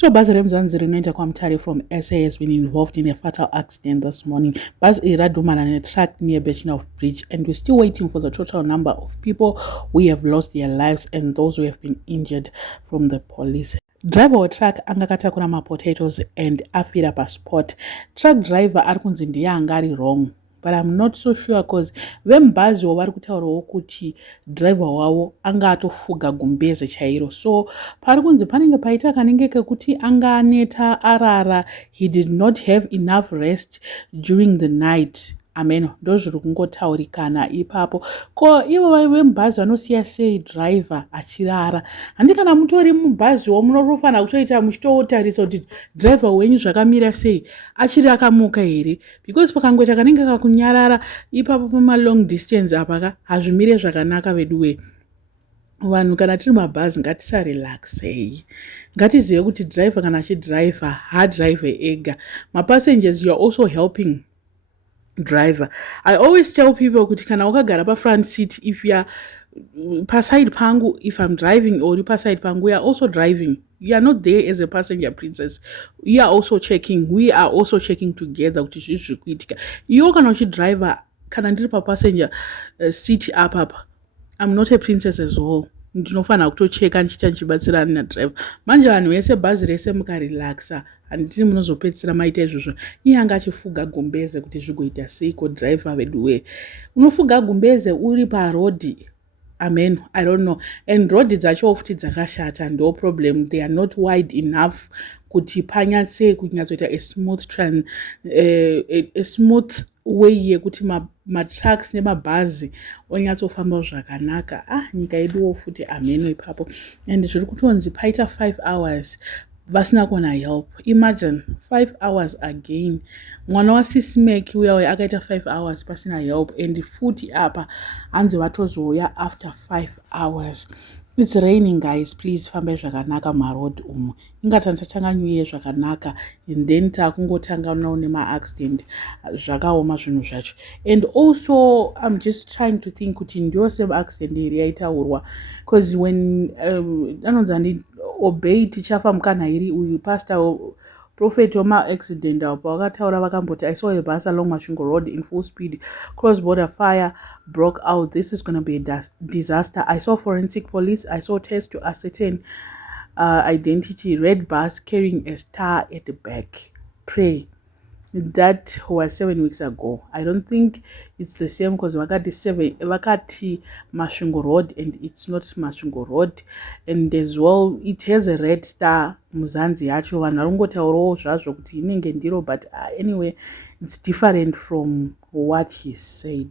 So bhazi remuzanzi rinoenda kwaMutare from SA has been involved in a fatal accident this morning. Bhazi radhumana netruck near Bechnov Bridge, and we're still waiting for the total number of people who have lost their lives and those who have been injured from the police. Driver weTruck angakatakura mapotatoes and afira paspot. Truck driver ari kunzi ndiye anga ari wrong, but I'm not so sure because vemubhaziwo vari kutaurawo kuti driver wavo anga atofuga gumbeze chairo. So pari kunzi panenge paita kanenge kekuti anga aneta arara, he did not have enough rest during the night. Amen. Ndozviri kungotaurikana ipapo. Ko ivo vemubhazi vanosiya sei driver achirara? Handi kana mutori mubhaziwo munofanira kutoita muchitotarisa kuti driver wenyu zvakamira sei achiri akamuka here, because pakangoita kanenge kakunyarara ipapo pama long distance apa hazvimire zvakanaka veduwe. Vanhu kana tiri mabhazi ngatisarelaxei, ngatizive kuti driver kana achidriver hadriver ega. Passengers, you are also helping driver. I always tell people kuti kana wakagara pa-front seat, if you are paside pangu, if I'm driving or paside pangu, we are also driving. You are not there as a passenger, princess. We are also checking together kuti zviri zviri kuitika. Iwo kana uchidriver kana ndiri pa-passenger seat apa, I'm not a princess as well. Ndinofanira kutocheka ndichita ndichibatsirana nadriver. Manje vanhu vese bhazi rese mukarelaxa, handiti munozopedzisira maita izvozvo. Iye anga achifuga gumbeze kuti zvigoita seiko driver veduwe. Unofuga gumbeze uri parodhi. Amen. I don't know. And road dzacho futi dzakashata, ndo problem. They are not wide enough kuti panyatse kunyatsoita a smooth way yekuti ma-trucks nemabhazi onyatsofamba zvakanaka. Nyika yeduwo futi ameno ipapo. And zviri kutonzi paita 5 hours vasina kuona help. Imagine 5 hours again. Mwana waSismek uya akaita 5 hours pasina help, and futi apa hanzi vatozouya after 5 hours. It's raining, guys. Please fambai zvakanaka maroad umu. Ingatanga zvakanaka, and then takungotanga nema-accident zvakaoma zvinhu zvacho. And also I'm just trying to think kuti ndio same accident iri yaitaurwa, because when anonzi obey tichafa mukana iri uyu pastor prophet wama-accident apo vakataura vakamboti, I saw a bus along Masvingo Road in full speed. Cross-border fire broke out. This is going to be a disaster. I saw forensic police. I saw tests to ascertain identity. Red bus carrying a star at the back. Pray. That was 7 weeks ago. I don't think it's the same because Vakati Masvingo Road, and it's not Masvingo Road. And as well, it has a red star. Muzanzi yacho vanarungotaurawo zvazvo kuti inenge ndiro, but anyway, it's different from what he said.